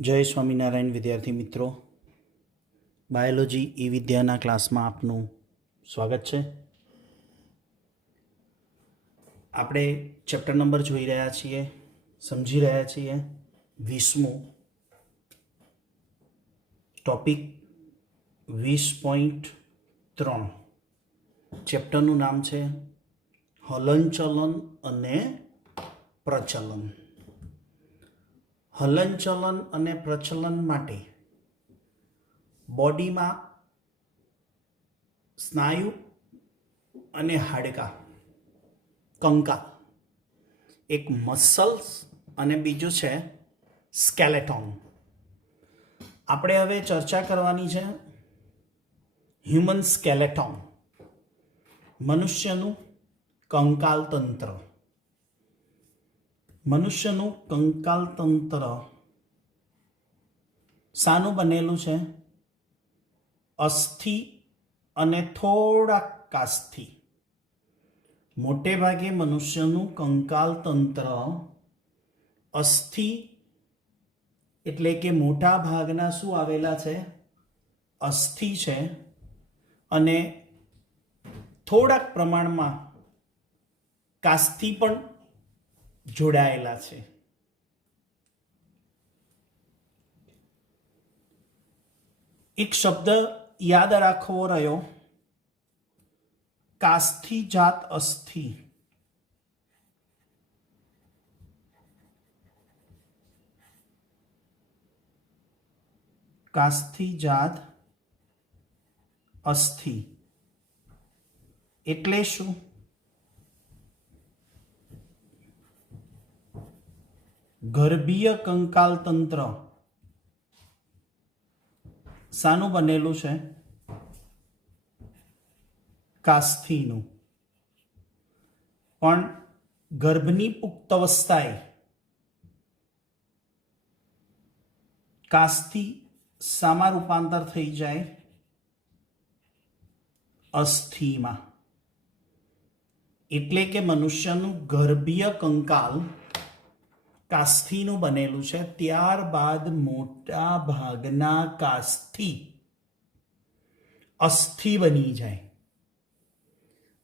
જય સ્વામિનારાયણ વિદ્યાર્થી મિત્રો, બાયોલોજી ઈ વિદ્યાના ક્લાસમાં આપનું સ્વાગત છે. આપણે ચેપ્ટર નંબર જોઈ રહ્યા છીએ, સમજી રહ્યા છીએ 20મું ટોપિક 20.3. ચેપ્ટરનું નામ છે હલનચલન અને પ્રચલન. હલનચલન અને પ્રચલન માટે બોડીમાં સ્નાયુ અને હાડકાં, કંકાલ, એક મસલ્સ અને બીજું છે સ્કેલેટોન. આપણે હવે ચર્ચા કરવાની છે હ્યુમન સ્કેલેટોન, મનુષ્યનું કંકાલ તંત્ર. મનુષ્યનું કંકાલ તંત્ર શાનું બનેલું છે? અસ્થિ અને થોડા કાસ્થિ. મોટે ભાગે મનુષ્યનું કંકાલ તંત્ર અસ્થિ એટલે કે મોટા ભાગના શું આવેલા છે? અસ્થિ છે, અને થોડાક પ્રમાણમાં કાસ્થિ પણ જોડાયેલા છે. એક શબ્દ યાદ રાખવો રહ્યો, કાસ્થિ જાત અસ્થિ. કાસ્થિ જાત અસ્થિ એટલે શું? ગર્ભીય કંકાલ તંત્ર શાનું બનેલું છે? કાસ્થિનું. પણ ગર્ભની પુખ્ત અવસ્થાએ કાસ્થિ શામાં રૂપાંતર થઈ જાય? અસ્થિમાં. એટલે કે મનુષ્યનું ગર્ભીય કંકાલ કાસ્થિનું બનેલું છે. ત્યારબાદ મોટા ભાગના કાસ્થિ અસ્થિ બની જાય,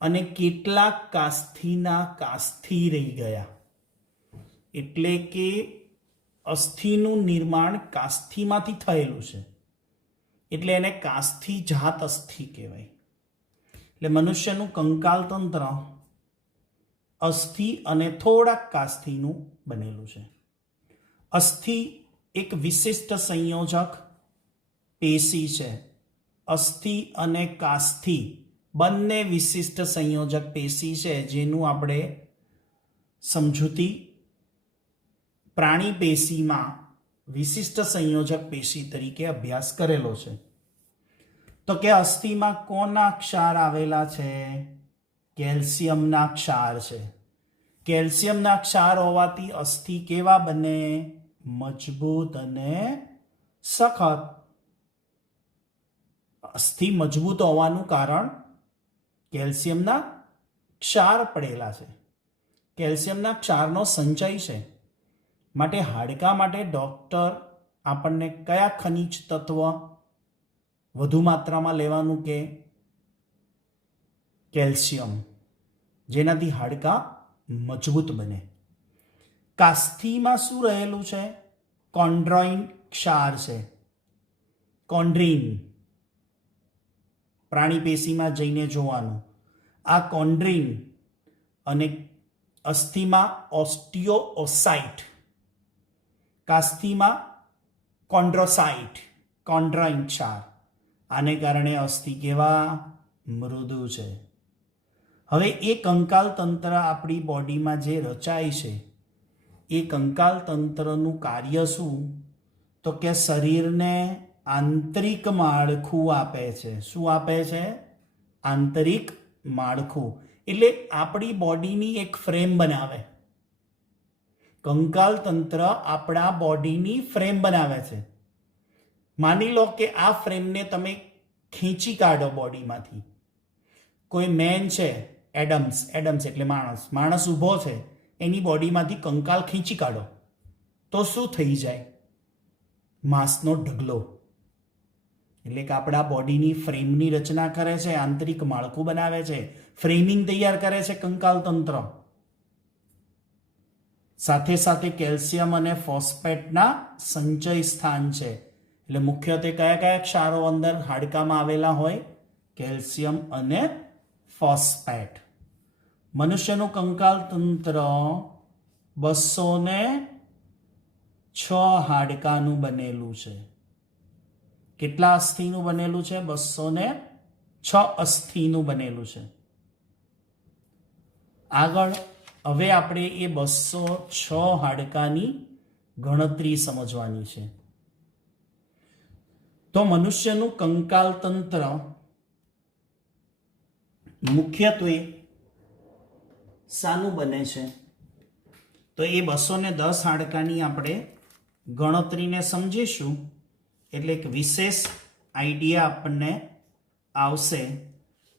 અને કેટલાક કાસ્થિના કાસ્થિ રહી ગયા. એટલે કે અસ્થિનું નિર્માણ કાસ્થિમાંથી થયેલું છે, એટલે એને કાસ્થિ જાત અસ્થિ કહેવાય. એટલે મનુષ્યનું કંકાલ તંત્ર અસ્થિ અને થોડાક કાસ્થિનું બનેલું છે. અસ્થિ એક વિશિષ્ટ સંયોજક પેશી છે. અસ્થિ અને કાસ્થિ બંને વિશિષ્ટ સંયોજક પેશી છે, જેનું આપણે સમજૂતી પ્રાણી પેશીમાં વિશિષ્ટ સંયોજક પેશી તરીકે અભ્યાસ કરેલો છે. તો કે અસ્થિમાં કોના ક્ષાર આવેલા છે? કેલ્શિયમના ક્ષાર છે. કેલ્શિયમના ક્ષાર હોવાથી અસ્થિ કેવા બને? મજબૂત અને સખત. અસ્થિ મજબૂત હોવાનું કારણ કેલ્શિયમના ક્ષાર પડેલા છે. કેલ્શિયમના ક્ષારનો સંચય છે. માટે હાડકાં માટે ડોક્ટર આપણને કયા ખનિજ તત્વ વધુ માત્રામાં લેવાનું કે? કેલ્શિયમ, જેનાથી હાડકાં મજબૂત બને. કાસ્થિમાં શું રહેલું છે? કોન્ડ્રોઇન ક્ષાર છે. કોન્ડ્રીન પ્રાણી પેશીમાં જઈને જોવાનું. આ કોન્ડ્રીન અને અસ્થિમાં ઓસ્ટિયોસાઇટ, કાસ્થિમાં કોન્ડ્રોસાઇટ, કોન્ડ્રોઇન ક્ષાર. આને કારણે અસ્થિ કેવા? મૃદુ છે. હવે એ કંકાલ તંત્ર આપણી બોડીમાં જે રચાય છે, એ કંકાલ તંત્રનું કાર્ય શું? તો કે શરીરને આંતરિક માળખું આપે છે. શું આપે છે? આંતરિક માળખું. એટલે આપણી બોડીની એક ફ્રેમ બનાવે. કંકાલ તંત્ર આપણા બોડીની ફ્રેમ બનાવે છે. માની લો કે આ ફ્રેમને તમે ખેંચી કાઢો બોડીમાંથી. કોઈ મેન છે, એડમ્સ એટલે માણસ ઊભો છે, એની બોડીમાંથી કંકાલ ખેંચી કાઢો તો શું થઈ જાય? માંસનો ઢગલો, એટલે કે આપણા બોડીની ફ્રેમની રચના કરે છે, આંતરિક માળખું બનાવે છે, ફ્રેમિંગ તૈયાર કરે છે કંકાલ તંત્ર. સાથે સાથે કેલ્શિયમ અને ફોસ્ફેટના સંચય સ્થાન છે. એટલે મુખ્યત્વે કયા કયા ક્ષારો અંદર હાડકામાં આવેલા હોય? કેલ્શિયમ અને ફોસ્ફેટ. મનુષ્યનું કંકાલ તંત્ર 206 હાડકાનું બનેલું છે. કેટલા અસ્થિનું બનેલું છે? 206 અસ્થિનું બનેલું છે. આગળ હવે આપણે એ 206 હાડકાની ગણતરી સમજવાની છે. તો મનુષ્યનું કંકાલ તંત્ર મુખ્યત્વે શાનું બને છે? તો એ 210 હાડકાની આપણે ગણતરીને સમજીશું એટલે એક વિશેષ આઈડિયા આપણને આવશે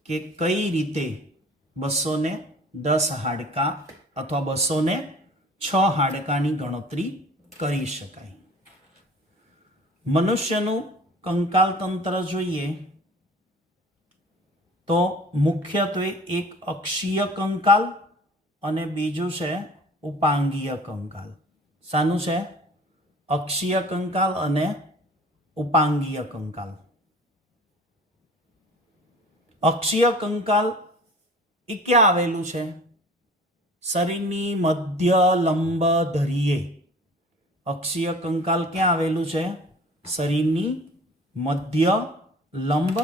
કે કઈ રીતે 210 હાડકા અથવા 206 હાડકાની ગણતરી કરી શકાય. મનુષ્યનું કંકાલ તંત્ર જોઈએ તો મુખ્યત્વે એક અક્ષીય કંકાલ અને બીજું છે ઉપાંગીય કંકાલ. શાનું છે? અક્ષીય કંકાલ અને ઉપાંગીય કંકાલ. અક્ષીય કંકાલ એ ક્યાં આવેલું છે? શરીરની મધ્ય લંબ ધરીએ. અક્ષીય કંકાલ ક્યાં આવેલું છે? શરીરની મધ્ય લંબ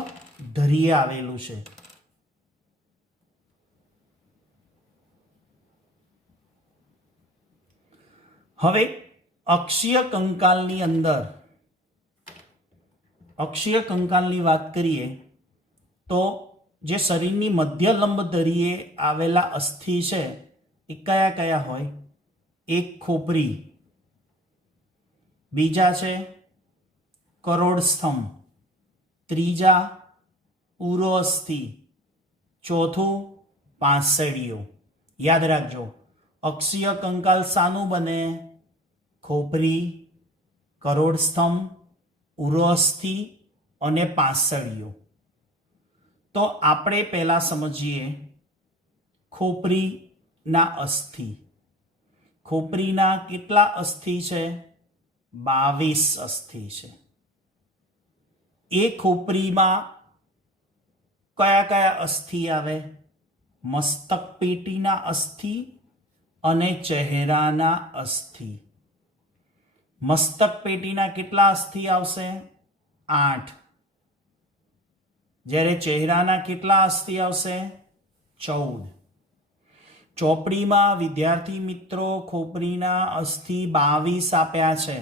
ધરીએ આવેલું છે. હવે અક્ષીય કંકાલની વાત કરીએ તો જે શરીરની મધ્ય લંબ ધરીએ આવેલા અસ્થિ છે એ કયા કયા હોય? એક ખોપરી, બીજા છે કરોડસ્તંભ, ત્રીજા ઉરો અસ્થિ, ચોથું પાંસળીઓ. યાદ રાખજો, અક્ષીય કંકાલ શાનું બને? ખોપરી, કરોડસ્તંભ, ઉરો અસ્થિ અને પાંસળીઓ. તો આપણે પહેલા સમજીએ ખોપરીના અસ્થિ. ખોપરીના કેટલા અસ્થિ છે? 22 અસ્થિ છે. એ ખોપરીમાં કયા કયા અસ્થિ આવે? મસ્તક પેટીના અસ્થિ અને ચહેરાના અસ્થિ. મસ્તક પેટીના કેટલા અસ્થિ આવશે? 8. જ્યારે ચહેરાના કેટલા અસ્થિ આવશે? 14. ચોપડીમાં વિદ્યાર્થી મિત્રો ખોપરીના અસ્થિ 22 આપ્યા છે.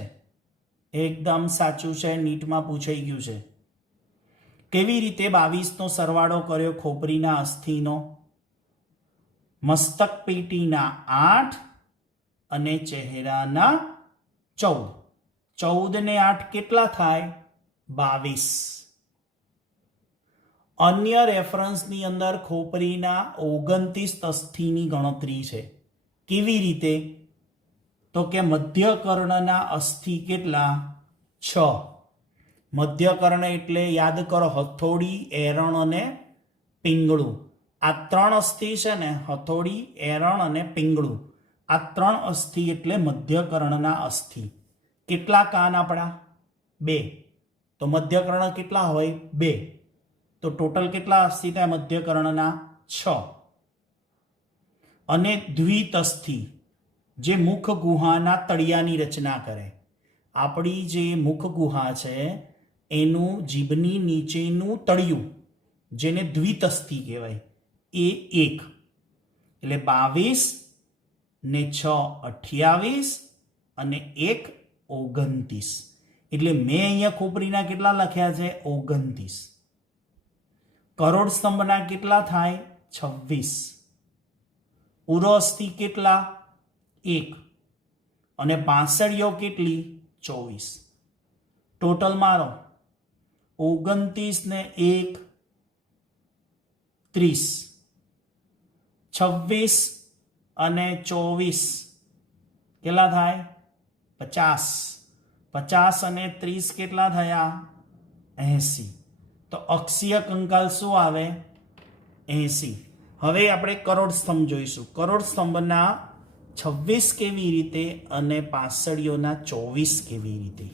એકદમ સાચું છે, નીટમાં પૂછાઈ ગયું છે. કેવી રીતે 22નો સરવાળો કર્યો ખોપરીના અસ્થિનો? મસ્તક પેટીના 8 અને ચહેરાના 14. 14 ને 8 કેટલા થાય? 22. અન્ય રેફરન્સની અંદર ખોપરીના 29 અસ્થિની ગણતરી છે. કેવી રીતે? તો કે મધ્યકર્ણના અસ્થિ કેટલા? 6. મધ્યકર્ણ એટલે યાદ કરો હથોડી, એરણ અને પિંગળું. આ 3 અસ્થિ છે ને, હથોડી, એરણ અને પિંગળું, આ 3 અસ્થિ એટલે મધ્યકર્ણના અસ્થિ. કેટલા કાન આપણા? 2. તો મધ્યકર્ણ કેટલા હોય? 2. તો ટોટલ કેટલા અસ્થિ થાય મધ્યકર્ણના? 6. અને દ્વિતઅસ્થિ જે મુખ ગુહાના તળિયાની રચના કરે. આપણી જે મુખ ગુહા છે એનું જીભની નીચેનું તળિયું જેને દ્વિતઅસ્થિ કહેવાય એ 1. એટલે 22 ને 6 28 અને 1 29. એટલે મેં અહીંયા ખોપરીના કેટલા લખ્યા છે? 29. કરોડ સ્તંભના કેટલા થાય? 26. ઉરો અસ્થિ કેટલા? 1. અને પાંસળીઓ કેટલી? 24. ટોટલ મારો 29 ને 1 30. 26 અને 24 કેટલા થાય? 50. 50 અને 30 કેટલા થયા? 80. તો અક્ષીય કંકાલ શું આવે? 80. હવે આપણે કરોડ સ્તંભ જોઈશું. કરોડ સ્તંભના 26 કેવી રીતે અને પાસળીઓના 24 કેવી રીતે?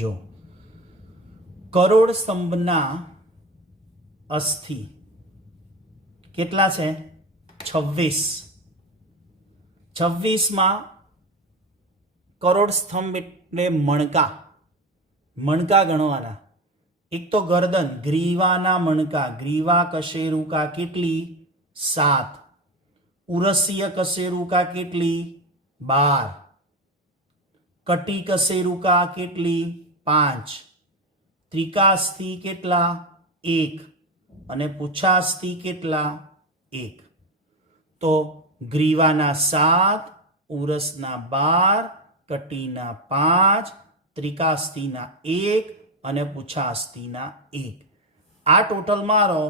જો કરોડ સ્તંભના અસ્થિ કેટલા છે? 26. 26માં કરોડ સ્તંભ એટલે મણકા ગણવાના. એક તો ગરદન, ગ્રીવાના મણકા, ગ્રીવા કશેરુકા કેટલી? 7. ઉરસીય કશેરુકા કેટલી? 12. કટી કશેરુકા કેટલી? 5. ત્રિકાસ્થિ કેટલા? 1. અને પુચ્છાસ્થિ કેટલા? 1. તો ગ્રીવાના 7, ઉરસના 12, કટીના 5, ત્રિકાસ્થિના 1 અને પુચ્છાસ્થિના 1. આ ટોટલ મારો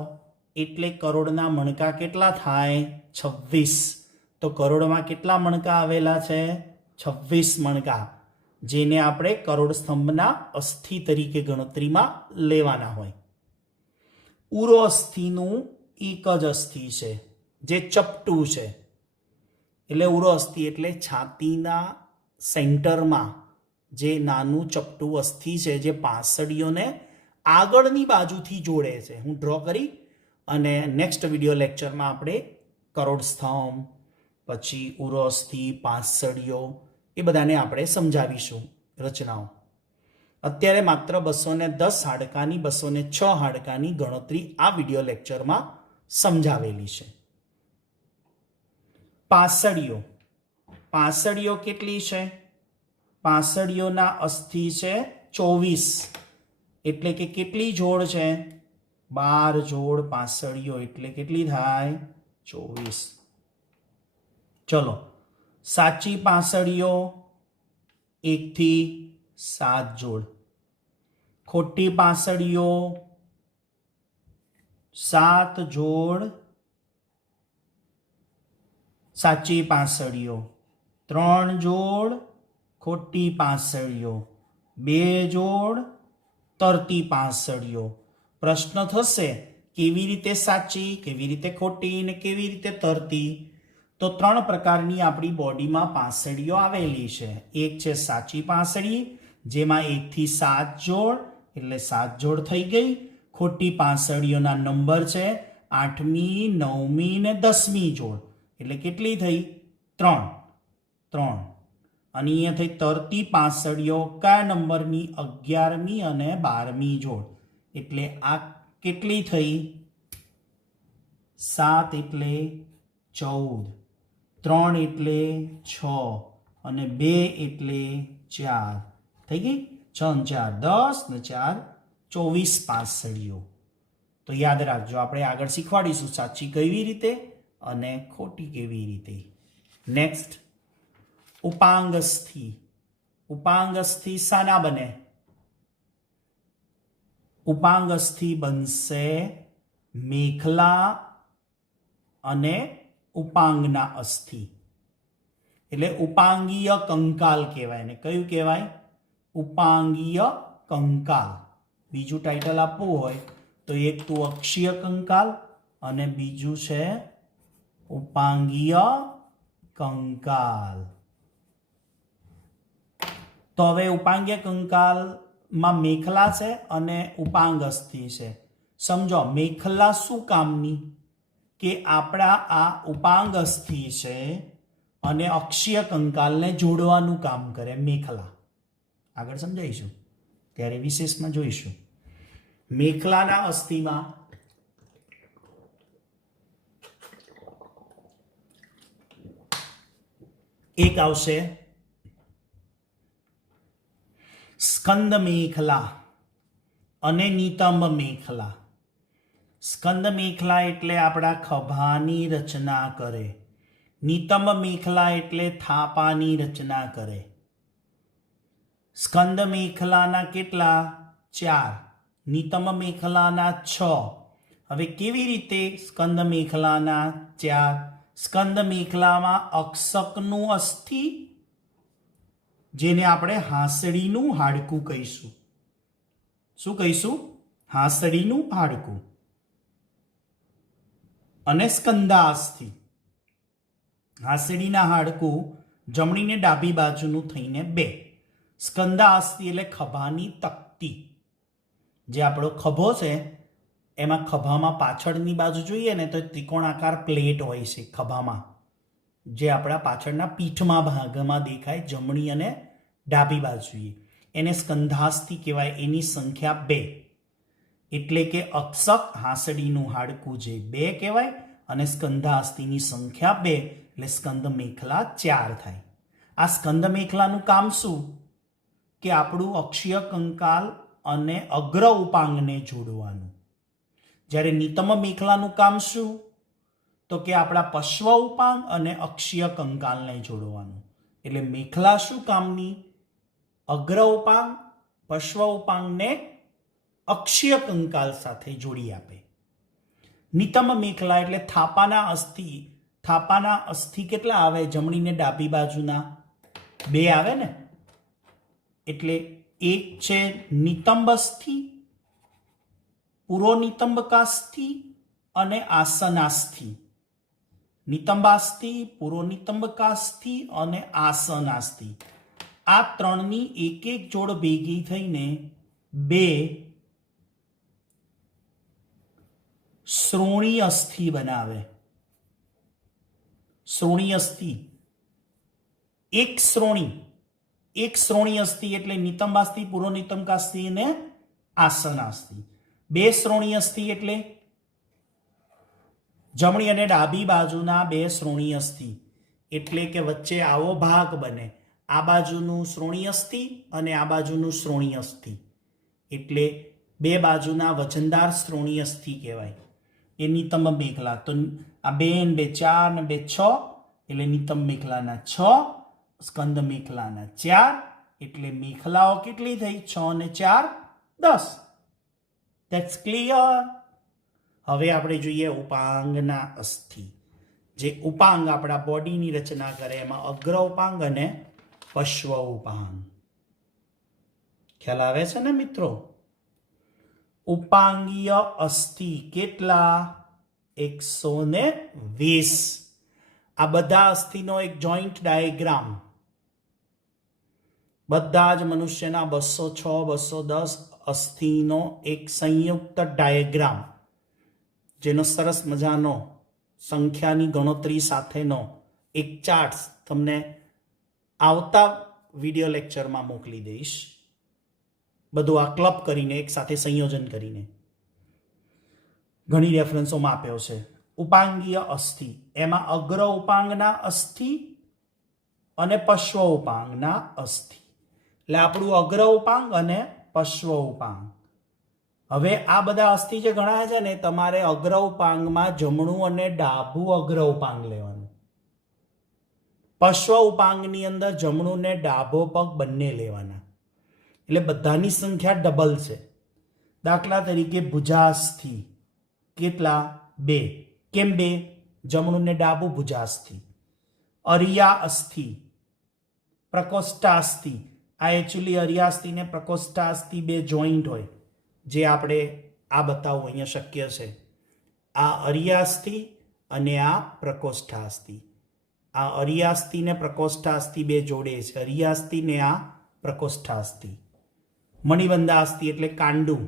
એટલે કરોડના મણકા કેટલા થાય? 26. તો કરોડમાં કેટલા મણકા આવેલા છે? 26 મણકા, જેને આપણે કરોડ સ્તંભના અસ્થિ તરીકે ગણતરીમાં લેવાના હોય. ઉરો અસ્થિનું એક જ અસ્થિ છે જે ચપટું છે. એટલે ઉરો અસ્થિ એટલે છાતીના સેન્ટરમાં જે નાનું ચપટું અસ્થિ છે જે પાંસળીઓને આગળની બાજુથી જોડે છે. હું ડ્રો કરી અને નેક્સ્ટ વિડીયો લેક્ચરમાં આપણે કરોડ સ્તંભ, પછી ઉરો અસ્થિ, પાંસળીઓ એ બધાને આપણે સમજાવીશું રચનાઓ. અત્યારે માત્ર 210 હાડકાની, 206 હાડકાની ગણતરી આ વિડીયો લેક્ચરમાં સમજાવેલી છે. પાંસળીઓ કેટલી છે? પાંસળીઓના અસ્થિ છે 24. એટલે કે કેટલી જોડ છે? 12 જોડ પાંસળીઓ એટલે કેટલી થાય? 24. ચલો, સાચી પાંસળીઓ 1 થી 7 જોડ, ખોટી પાંસળીઓ 7 જોડ, સાચી પાંસળીઓ 3 જોડ, ખોટી પાંસળીઓ 2 જોડ, તરતી પાંસળીઓ. પ્રશ્ન થશે કેવી રીતે સાચી, કેવી રીતે ખોટી ને કેવી રીતે તરતી? તો 3 પ્રકારની આપણી બોડીમાં પાંસળીઓ આવેલી છે. એક છે સાચી પાંસળી, જેમાં 1 થી 7 જોડ એટલે 7 જોડ થઈ ગઈ. ખોટી પાંસળીઓના નંબર છે 8મી, 9મી ને 10મી જોડ એટલે કેટલી થઈ? 3. અને અહીંયા થઈ તરતી પાંસળીઓ કયા નંબરની? 11મી અને 12મી જોડ એટલે આ કેટલી થઈ? 7 એટલે 14, 3 એટલે 6 અને 2 એટલે 4 થઈ ગઈ. 6 4 10 ને 4 24 પાંસળીઓ. તો યાદ રાખજો, આપણે આગળ શીખવાડીશું સાચી કેવી રીતે અને ખોટી કેવી રીતે. નેક્સ્ટ, ઉપાંગસ્થિ. ઉપાંગસ્થિ શાના બને? ઉપાંગસ્થિ બનશે મેખલા અને ઉપાંગના અસ્થિ. એટલે ઉપાંગીય કંકાલ કહેવાય ને. કયું કહેવાય? ઉપાંગીય કંકાલ. બીજું ટાઇટલ આપવું હોય તો એક તો અક્ષીય કંકાલ અને બીજું છે ઉપાંગીય કંકાલ. તો હવે ઉપાંગીય કંકાલમાં મેખલા છે અને ઉપાંગ અસ્થિ છે. સમજો, મેખલા શું કામની? કે આપણા આ ઉપાંગ અસ્થિ છે અને અક્ષીય કંકાલને જોડવાનું કામ કરે મેખલા. આગળ સમજાવીશું ત્યારે વિશેષમાં જોઈશું. મેખલાના અસ્થિમાં એક આવશે સ્કંદ મેખલા અને નિતંબ મેખલા. સ્કંદ મેખલા એટલે આપણા ખભાની રચના કરે. નિતંબ મેખલા એટલે થાપાની રચના કરે. સ્કંદ મેખલાના કેટલા? 4. નિતંબ મેખલાના 6. હવે કેવી રીતે સ્કંદ મેખલાના 4? સ્કંદ મેખલામાં અક્ષકનું અસ્થિ જેને આપણે હાંસડીનું હાડકું કહીશું. શું કહીશું? હાંસડીનું હાડકું. અને સ્કંધાઅસ્થિ. હાંસડીના હાડકું જમણી ને ડાબી બાજુનું થઈને 2. સ્કંધાઅસ્થિ એટલે ખભાની તકતી. જે આપણો ખભો છે એમાં ખભામાં પાછળની બાજુ જોઈએ ને તો ત્રિકોણાકાર પ્લેટ હોય છે ખભામાં, જે આપણા પાછળના પીઠમાં ભાગમાં દેખાય જમણી અને ડાબી બાજુએ. એને સ્કંધાઅસ્થિ કહેવાય. એની સંખ્યા 2. એટલે કે અક્ષક હાંસડીનું હાડકું જે 2 કહેવાય અને સ્કંધાઅસ્થિની સંખ્યા 2 એટલે સ્કંદ મેખલા 4 થાય. આ સ્કંદ મેખલાનું કામ શું? કે આપણું અક્ષીય કંકાલ અને અગ્ર ઉપાંગને જોડવાનું. જ્યારે નિતંબ મેખલાનું કામ શું? તો કે આપણા પશ્વ ઉપાંગ અને અક્ષીય કંકાલને જોડવાનું. એટલે મેખલા શું કામની? અગ્ર ઉપાંગ, પશ્વ ઉપાંગને અક્ષીય કંકાલ સાથે જોડી આપે. નિતંબ મેખલા એટલે થાપાના અસ્થિ. થાપાના અસ્થિ કેટલા આવે? જમણી ને ડાબી બાજુના 2 આવે ને. એટલે એક છે નિતંબ અસ્થિ, પુરોનિતંબકાસ્થિ અને આસનાસ્થિ. નિતંબાસ્થિ, પુરોનિતંબકાસ્થિ અને આસનાસ્થિ. આ ત્રણની એક એક જોડ ભેગી થઈને 2 શ્રોણી અસ્થિ બનાવે. શ્રોણી અસ્થિ એક શ્રોણી અસ્થિ એટલે નિતંબાસ્થિ, પુરોનિતંબકાસ્થિ અને આસનાસ્થિ. 2 શ્રોણી અસ્થિ એટલે જમણી અને ડાબી બાજુના 2 શ્રોણી અસ્થિ. એટલે કે વચ્ચે આવો ભાગ બને. આ બાજુનું શ્રોણી અસ્થિ અને આ બાજુનું શ્રોણી અસ્થિ. એટલે 2 બાજુના વજનદાર શ્રોણી અસ્થિ કહેવાય. એ નિતંબ મેખલા. તો આ 2 ને 2 4 ને 2 6 એટલે નિતંબ મેખલાના 6, સ્કંદ મેખલાના 4. એટલે મેખલાઓ કેટલી થઈ? 6 ને 4 10. That's clear. હવે આપણે જોઈએ ઉપાંગના અસ્થિ. જે ઉપાંગ આપણા બોડીની રચના કરે એમાં અગ્ર ઉપાંગ અને પશ્વ ઉપાંગ. ખ્યાલ આવે છે ને મિત્રો? ઉપાંગીય અસ્થિ કેટલા? 120. આ બધા અસ્થિનો એક જોઈન્ટ ડાયાગ્રામ. બધા જ મનુષ્યના 206, 210 અસ્થિનો એક સંયુક્ત ડાયાગ્રામ, જેનો સરસ મજાનો સંખ્યાની ગણતરી સાથેનો એક ચાર્ટ તમને આવતા વિડીયો લેક્ચરમાં મોકલી દઈશ. બધું આ ક્લબ કરીને એક સાથે સંયોજન કરીને ઘણી રેફરન્સોમાં આપ્યો છે. ઉપાંગીય અસ્થિ એમાં અગ્ર ઉપાંગના અસ્થિ અને પશ્વ ઉપાંગના અસ્થિ. એટલે આપણું અગ્ર ઉપાંગ અને પશ્વ ઉપાંગ. હવે આ બધા અસ્થિ જે ગણાય છે ને, તમારે અગ્ર ઉપાંગમાં જમણું અને ડાબું અગ્ર ઉપાંગ લેવાનું. પશ્વ ઉપાંગની અંદર જમણું ને ડાબો પગ બંને લેવાના. એટલે બધાની સંખ્યા ડબલ છે. દાખલા તરીકે ભુજાસ્થિ કેટલા? 2. કેમ 2? જમણું ને ડાબું ભુજાસ્થિ. અરિયા અસ્થિ, પ્રકોષ્ઠાસ્થિ. આ એકચ્યુઅલી અરિયાસ્થિ ને પ્રકોષ્ઠાસ્થિ 2 જોઈન્ટ હોય, જે આપણે આ બતાવવું અહીંયા શક્ય છે. આ અરિયાસ્થિ અને આ પ્રકોષ્ઠાસ્થિ. આ અરિયાસ્થિ ને પ્રકોષ્ઠાસ્થિ 2 જોડે છે. અરિયાસ્થિ ને આ પ્રકોષ્ઠાસ્થિ. મણિબંધાસ્થિ એટલે કાંડું.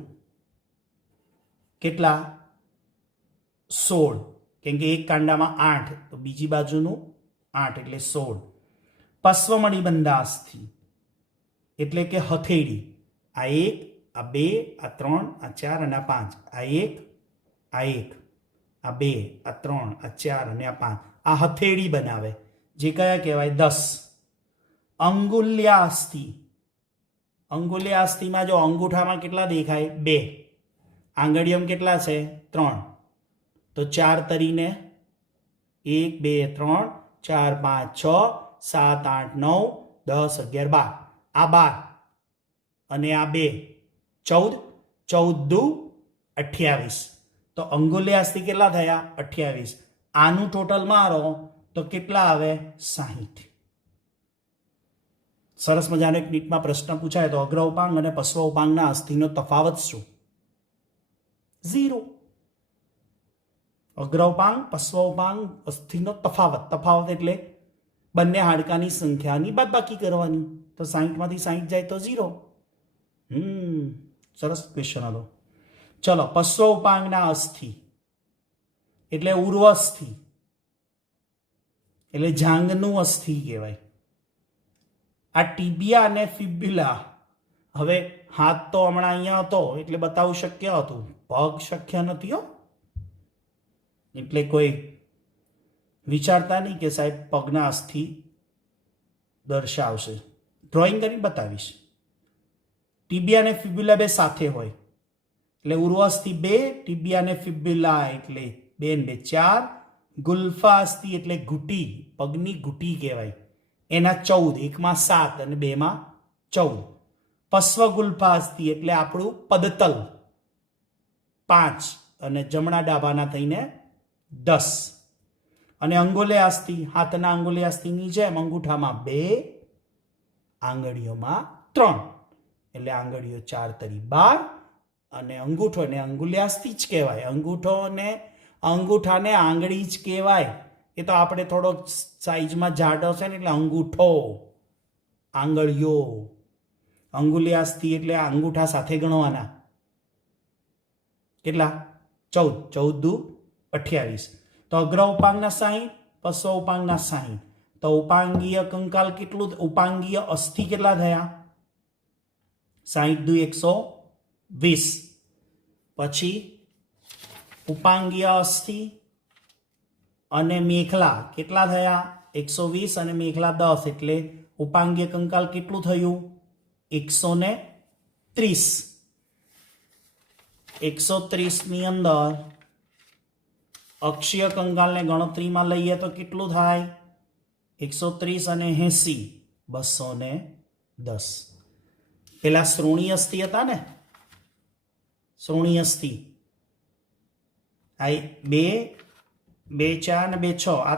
કેટલા? 16. કેમ કે એક કાંડામાં 8, તો બીજી બાજુનું 8 એટલે 16. પશ્વમણિબંધાસ્થિ એટલે કે હથેળી. આ 1, આ 2, આ 3, આ 4 અને આ 5. આ 1, આ 1, આ 2, આ 3, આ 4 અને આ 5. આ હથેળી બનાવે, જે કયા કહેવાય? 10. અંગુલ્યાસ્થિ. અંગુલ્યાસ્થિમાં જો અંગૂઠામાં કેટલા દેખાય? 2. આંગળીઓમાં કેટલા છે? 3. તો 4 તરીને 1, 2, 3, 4, 5, 6, 7, 8, 9, 10, 11, 12. આ 12 અને આ 2 14. 14 દુ 28. તો અંગુલ્યાસ્થિ કેટલા થયા? 28. આનું ટોટલ મારો તો કેટલા આવે? 60. સરસ મજાનો એક નીટમાં પ્રશ્ન પૂછાય તો અગ્ર ઉપાંગ અને પશ્વ ઉપાંગના અસ્થિનો તફાવત શું? 0. અગ્ર ઉપાંગ પશ્વ ઉપાંગ અસ્થિનો તફાવત એટલે બંને હાડકાની સંખ્યાની બાદબાકી કરવાની. તો 60 માંથી 60 જાય તો 0. સરસ ક્વેશ્ચન હતો. ચલો, પશ્વ ઉપાંગના અસ્થિ એટલે ઉર્વસ્થિ એટલે જાંઘનું અસ્થિ કહેવાય. આ ટીબિયા અને ફિબ્યુલા, હવે હાથ તો હમણાં અહીંયા હતો એટલે બતાવવું શક્ય હતું, પગ શક્ય નથી હો. એટલે કોઈ વિચારતા નહીં કે સાહેબ પગના અસ્થિ દર્શાવશે. ડ્રોઈંગ કરી બતાવીશ. ટીબિયા અને ફિબ્યુલા બે સાથે હોય એટલે ઉર્વસ્થિ 2, ટીબિયા અને ફિબ્યુલા એટલે 2 ને 4, ગુલ્ફા અસ્થિ એટલે ઘૂંટી, પગની ઘૂંટી કહેવાય. એના 14, એકમાં 7 અને 2માં 14. પશ્વ ગુલ્ફા અસ્થિ એટલે આપણું પદતલ 5 અને જમણા ડાભાના થઈને 10. અને અંગુલે અસ્થિ, હાથના અંગુલે અસ્થિની જેમ અંગૂઠામાં 2, આંગળીઓમાં 3 એટલે આંગળીઓ 4 તરી 12 અને અંગૂઠોને અંગુલ્યાસ્થિ જ કહેવાય. અંગૂઠાને આંગળી જ કહેવાય. એ તો આપણે થોડો સાઈઝમાં જાડો છે ને એટલે અંગૂઠો, આંગળીઓ. અંગુલ્યાસ્થિ એટલે અંગૂઠા સાથે ગણવાના. કેટલા? 14, 14 દુ 28. તો અગ્ર ઉપાંગના 60, પશ્વ ઉપાંગના 60. તો ઉપાંગીય કંકાલ કેટલું, ઉપાંગીય અસ્થિ કેટલા થયા? 60 દુ 120. પછી ઉપાંગીય અસ્થિ અને મેખલા કેટલા થયા? 120 અને મેખલા 10 એટલે ઉપાંગીય કંકાલ કેટલું થયું? 130. 130 ની અંદર અક્ષીય કંકાલને ગણતરીમાં લઈએ તો કેટલું થાય? 130 અને 80, 210. પેલા શ્રોણી અસ્થિ હતા ને, શ્રોણી અસ્થિ આ 2, 2, 4 ને 2, 6, આ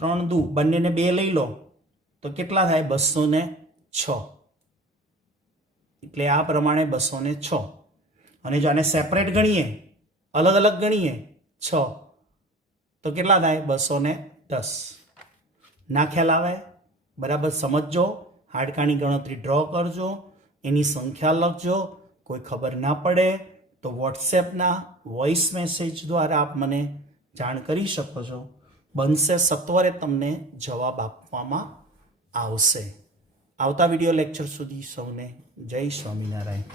3 દુ બંનેને 2 લઈ લો તો કેટલા થાય? 206. એટલે આ પ્રમાણે 206. અને જો આને સેપરેટ ગણીએ, અલગ અલગ ગણીએ 6 તો કેટલા થાય? 210. ના ખ્યાલ આવે? બરાબર સમજજો. હાડકાની ગણતરી ડ્રો કરજો, એની સંખ્યા લખજો. કોઈ ખબર ના પડે તો વોટ્સએપના વોઇસ મેસેજ દ્વારા આપ મને જાણ કરી શકો છો. બનશે સત્વરે તમને જવાબ આપવામાં આવશે. આવતા વિડીયો લેક્ચર સુધી સૌને જય સ્વામિનારાયણ.